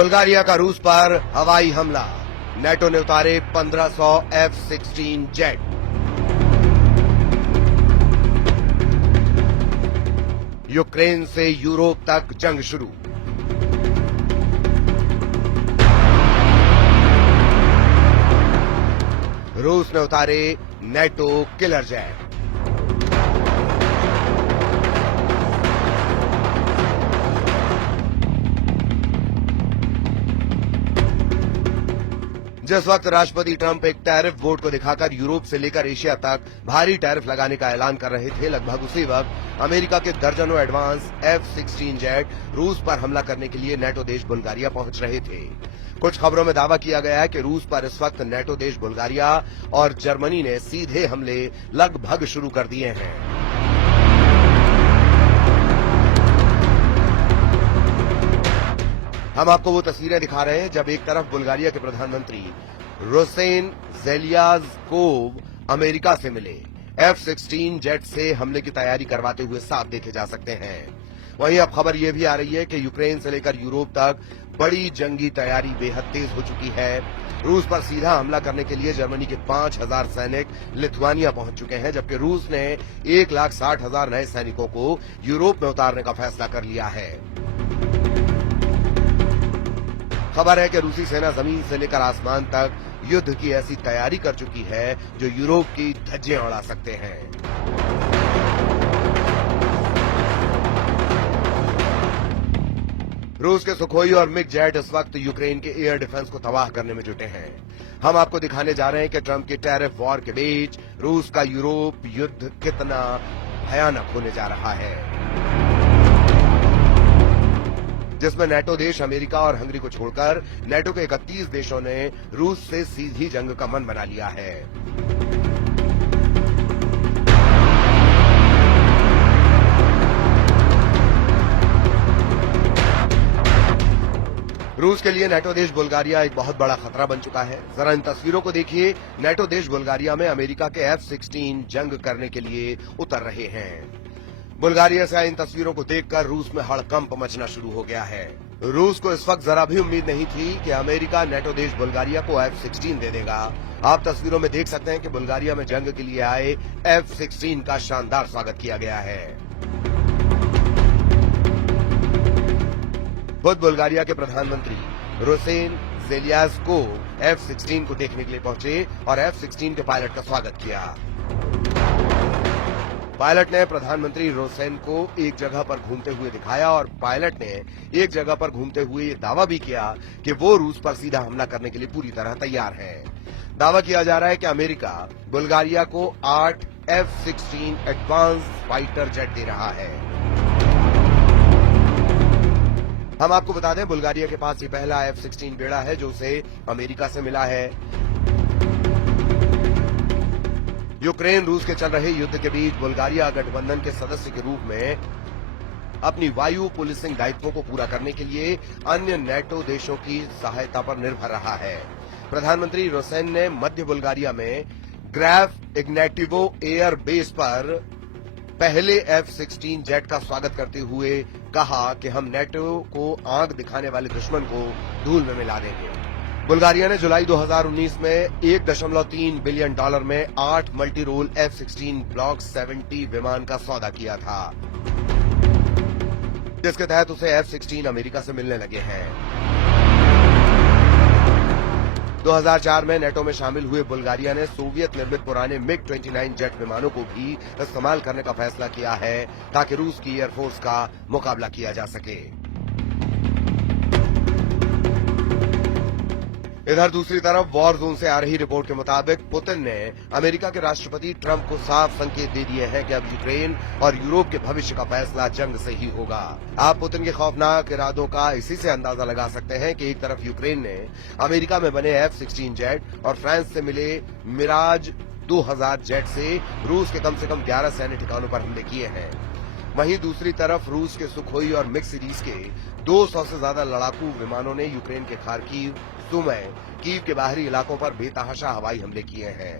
Bulgaria का रूस पर हवाई हमला, नेटो ने उतारे 1500 F-16 जेट। यूक्रेन से यूरोप तक जंग शुरू। रूस ने उतारे नेटो किलर जेट। जिस वक्त राष्ट्रपति ट्रंप एक टैरिफ बोर्ड को दिखाकर यूरोप से लेकर एशिया तक भारी टैरिफ लगाने का ऐलान कर रहे थे, लगभग उसी वक्त अमेरिका के दर्जनों एडवांस F-16 जेट रूस पर हमला करने के लिए नेटो देश बुल्गारिया पहुंच रहे थे। कुछ खबरों में दावा किया गया है कि रूस पर इस वक्त नेटो देश बुल्गारिया और जर्मनी ने सीधे हमले लगभग शुरू कर दिए हैं। हम आपको वो तस्वीरें दिखा रहे हैं जब एक तरफ बुल्गारिया के प्रधानमंत्री रूसेन ज़ेलेज़्कोव अमेरिका से मिले, F-16 जेट से हमले की तैयारी करवाते हुए साफ देखे जा सकते हैं। वहीं अब खबर यह भी आ रही है कि यूक्रेन से लेकर यूरोप तक बड़ी जंगी तैयारी बेहद तेज हो चुकी है। रूस पर सीधा हमला करने के लिए जर्मनी के 5000 सैनिक लिथुआनिया पहुंच चुके हैं, जबकि रूस ने 1,60,000 नए सैनिकों को यूरोप में उतारने का फैसला कर लिया है। खबर है कि रूसी सेना जमीन से लेकर आसमान तक युद्ध की ऐसी तैयारी कर चुकी है जो यूरोप की धज्जियां उड़ा सकते हैं। रूस के सुखोई और मिग जेट इस वक्त यूक्रेन के एयर डिफेंस को तबाह करने में जुटे हैं। हम आपको दिखाने जा रहे हैं कि ट्रंप के टैरिफ वॉर के बीच रूस का यूरोप युद्ध कितना भयानक होने जा रहा है, जिसमें नेटो देश अमेरिका और हंगरी को छोड़कर नेटो के 31 देशों ने रूस से सीधी जंग का मन बना लिया है। रूस के लिए नेटो देश बुल्गारिया एक बहुत बड़ा खतरा बन चुका है। जरा इन तस्वीरों को देखिए। नेटो देश बुल्गारिया में अमेरिका के F-16 जंग करने के लिए उतर रहे हैं। बुल्गारिया से इन तस्वीरों को देखकर रूस में हड़कंप मचना शुरू हो गया है। रूस को इस वक्त जरा भी उम्मीद नहीं थी कि अमेरिका नेटो देश बुल्गारिया को F-16 दे देगा। आप तस्वीरों में देख सकते हैं कि बुल्गारिया में जंग के लिए आए F-16 का शानदार स्वागत किया गया है। खुद बुल्गारिया के प्रधानमंत्री रूसेन ज़ेलेज़्कोव F-16 को देखने के लिए पहुंचे और F-16 के पायलट का स्वागत किया। पायलट ने प्रधानमंत्री रूसेन को एक जगह पर घूमते हुए दिखाया और पायलट ने एक जगह पर घूमते हुए ये दावा भी किया कि वो रूस पर सीधा हमला करने के लिए पूरी तरह तैयार है। दावा किया जा रहा है कि अमेरिका बुल्गारिया को 8 F-16 एडवांस फाइटर जेट दे रहा है। हम आपको बता दें, बुल्गारिया के पास ये पहला F-16 बेड़ा है जो उसे अमेरिका से मिला है। यूक्रेन रूस के चल रहे युद्ध के बीच बुल्गारिया गठबंधन के सदस्य के रूप में अपनी वायु पुलिसिंग दायित्वों को पूरा करने के लिए अन्य नेटो देशों की सहायता पर निर्भर रहा है। प्रधानमंत्री रूसेन ने मध्य बुल्गारिया में ग्रैफ इग्नेटिवो एयर बेस पर पहले F-16 जेट का स्वागत करते हुए कहा कि हम नेटो को आंख दिखाने वाले दुश्मन को धूल में मिला देंगे। बुल्गारिया ने जुलाई 2019 में $1.3 बिलियन में 8 मल्टी रोल F-16 ब्लॉक 70 विमान का सौदा किया था, जिसके तहत उसे F-16 अमेरिका से मिलने लगे हैं। 2004 में नेटो में शामिल हुए बुल्गारिया ने सोवियत निर्मित पुराने MiG-29 जेट विमानों को भी इस्तेमाल करने का फैसला किया है ताकि रूस की एयरफोर्स का मुकाबला किया जा सके। इधर दूसरी तरफ वॉर जोन से आ रही रिपोर्ट के मुताबिक पुतिन ने अमेरिका के राष्ट्रपति ट्रंप को साफ संकेत दे दिए हैं कि अब यूक्रेन और यूरोप के भविष्य का फैसला जंग से ही होगा। आप पुतिन के खौफनाक इरादों का इसी से अंदाजा लगा सकते हैं कि एक तरफ यूक्रेन ने अमेरिका में बने F-16 जेट और फ्रांस से मिले मिराज 2000 जेट से रूस के कम से कम 11 सैन्य ठिकानों पर हमले किए हैं। वहीं दूसरी तरफ रूस के सुखोई और मिग सीरीज के 200 से ज्यादा लड़ाकू विमानों ने यूक्रेन के खार्किव, सुमी, कीव के बाहरी इलाकों पर बेतहाशा हवाई हमले किए हैं।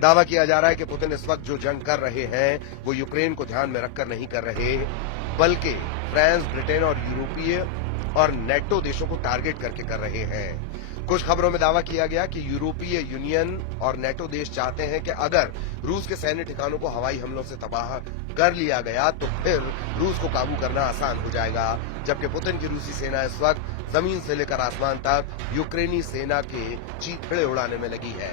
दावा किया जा रहा है कि पुतिन इस वक्त जो जंग कर रहे हैं वो यूक्रेन को ध्यान में रखकर नहीं कर रहे, बल्कि फ्रांस, ब्रिटेन और यूरोपीय और नेटो देशों को टारगेट करके कर रहे हैं। कुछ खबरों में दावा किया गया कि यूरोपीय यूनियन और नेटो देश चाहते हैं कि अगर रूस के सैन्य ठिकानों को हवाई हमलों से तबाह कर लिया गया तो फिर रूस को काबू करना आसान हो जाएगा, जबकि पुतिन की रूसी सेना इस वक्त जमीन से लेकर आसमान तक यूक्रेनी सेना के चीथड़े उड़ाने में लगी है।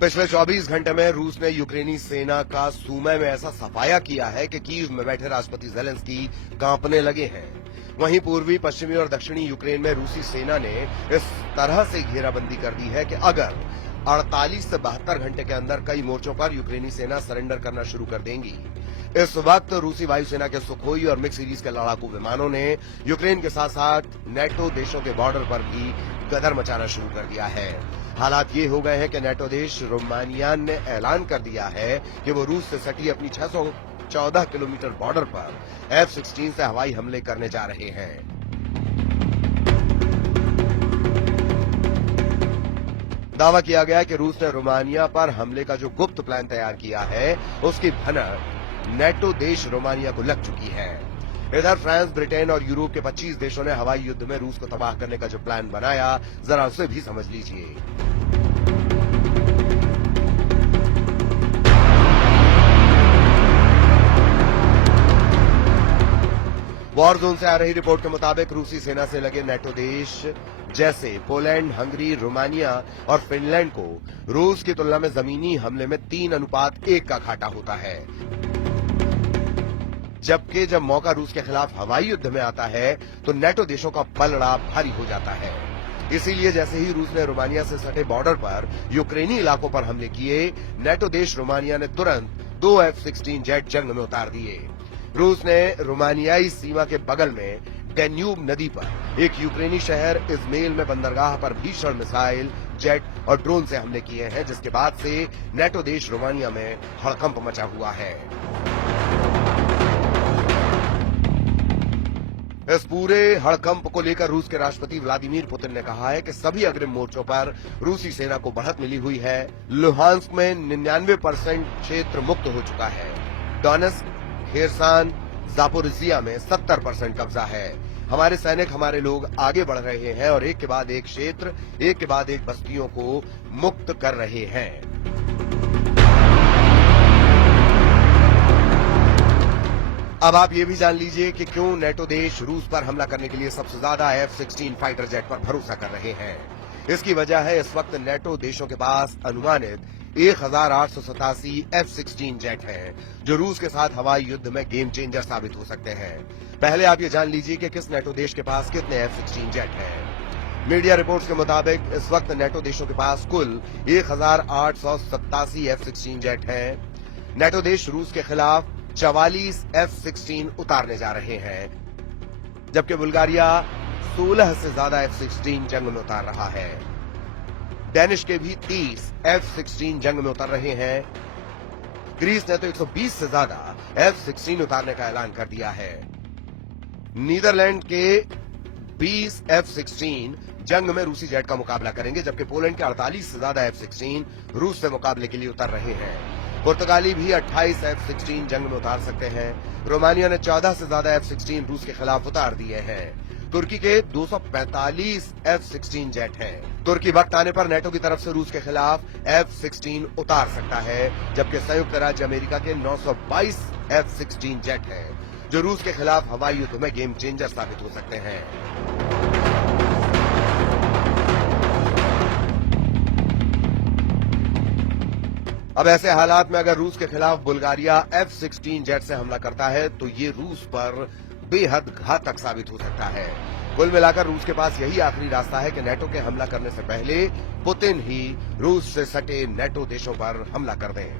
पिछले 24 घंटे में रूस ने यूक्रेनी सेना का सूमय में ऐसा सफाया किया है कि कीव में बैठे राष्ट्रपति ज़ेलेंस्की कांपने लगे हैं। वहीं पूर्वी, पश्चिमी और दक्षिणी यूक्रेन में रूसी सेना ने इस तरह से घेराबंदी कर दी है कि अगर 48 से 72 घंटे के अंदर कई मोर्चों पर यूक्रेनी सेना सरेंडर करना शुरू कर देंगी। इस वक्त रूसी वायुसेना के सुखोई और मिग सीरीज के लड़ाकू विमानों ने यूक्रेन के साथ साथ नेटो देशों के बॉर्डर पर भी गदर मचाना शुरू कर दिया है। हालात ये हो गए हैं कि नेटो देश रोमानिया ने ऐलान कर दिया है कि वो रूस से सटी अपनी 614 किलोमीटर बॉर्डर पर F-16 से हवाई हमले करने जा रहे हैं। दावा किया गया कि रूस ने रोमानिया पर हमले का जो गुप्त प्लान तैयार किया है उसकी भनक नेटो देश रोमानिया को लग चुकी है। इधर फ्रांस, ब्रिटेन और यूरोप के 25 देशों ने हवाई युद्ध में रूस को तबाह करने का जो प्लान बनाया, जरा उसे भी समझ लीजिए। वॉर जोन से आ रही रिपोर्ट के मुताबिक रूसी सेना से लगे नेटो देश जैसे पोलैंड, हंगरी, रोमानिया और फिनलैंड को रूस की तुलना में जमीनी हमले में 3:1 का घाटा होता है, जबकि जब मौका रूस के खिलाफ हवाई युद्ध में आता है तो नेटो देशों का पलड़ा भारी हो जाता है। इसीलिए जैसे ही रूस ने रोमानिया से सटे बॉर्डर पर यूक्रेनी इलाकों पर हमले किए, नेटो देश रोमानिया ने तुरंत 2 F-16 जेट जंग में उतार दिए। रूस ने रोमानियाई सीमा के बगल में डेन्यूब नदी पर एक यूक्रेनी शहर इज़मेल में बंदरगाह पर भीषण मिसाइल, जेट और ड्रोन से हमले किए हैं, जिसके बाद से नेटो देश रोमानिया में हड़कंप मचा हुआ है। इस पूरे हड़कंप को लेकर रूस के राष्ट्रपति व्लादिमीर पुतिन ने कहा है कि सभी अग्रिम मोर्चों पर रूसी सेना को बढ़त मिली हुई है। लुहांस्क में 99% क्षेत्र मुक्त हो चुका है। डोनेत्स्क, खेरसान, जापोरिजिया में 70% कब्जा है। हमारे सैनिक, हमारे लोग आगे बढ़ रहे हैं और एक के बाद एक क्षेत्र, एक के बाद एक बस्तियों को मुक्त कर रहे हैं। अब आप ये भी जान लीजिए कि क्यों नेटो देश रूस पर हमला करने के लिए सबसे ज्यादा F-16 फाइटर जेट पर भरोसा कर रहे हैं। इसकी वजह है इस वक्त नेटो देशों के पास अनुमानित 1887 F-16 जेट हैं, जो रूस के साथ हवाई युद्ध में गेम चेंजर साबित हो सकते हैं। पहले आप ये जान लीजिए कि किस नेटो देश के पास कितने F-16 जेट हैं। मीडिया रिपोर्ट्स के मुताबिक इस वक्त नेटो देशों के पास कुल 1887 F-16 जेट हैं। नेटो देश रूस के खिलाफ 44 F-16 उतारने जा रहे हैं, जबकि बुल्गारिया 16 से ज्यादा F-16 जंग में उतार रहा है। डेनिश के भी 30 F-16 जंग में उतर रहे हैं। ग्रीस ने तो 120 से ज्यादा F-16 उतारने का ऐलान कर दिया है। नीदरलैंड के 20 F-16 जंग में रूसी जेट का मुकाबला करेंगे, जबकि पोलैंड के 48 से ज्यादा F-16 रूस से मुकाबले के लिए उतर रहे हैं। पुर्तगाली भी 28 F-16 जंग में उतार सकते हैं। रोमानिया ने 14 से ज्यादा F-16 रूस के खिलाफ उतार दिए हैं। तुर्की के 245 F-16 जेट हैं। तुर्की वक्त आने पर नेटो की तरफ से रूस के खिलाफ F-16 उतार सकता है, जबकि संयुक्त राज्य अमेरिका के 922 F-16 जेट हैं, जो रूस के खिलाफ हवाई युद्ध में गेम चेंजर साबित हो सकते हैं। अब ऐसे हालात में अगर रूस के खिलाफ बुल्गारिया F-16 जेट से हमला करता है तो ये रूस पर बेहद घातक साबित हो सकता है। कुल मिलाकर रूस के पास यही आखिरी रास्ता है कि नेटो के हमला करने से पहले पुतिन ही रूस से सटे नेटो देशों पर हमला कर दें।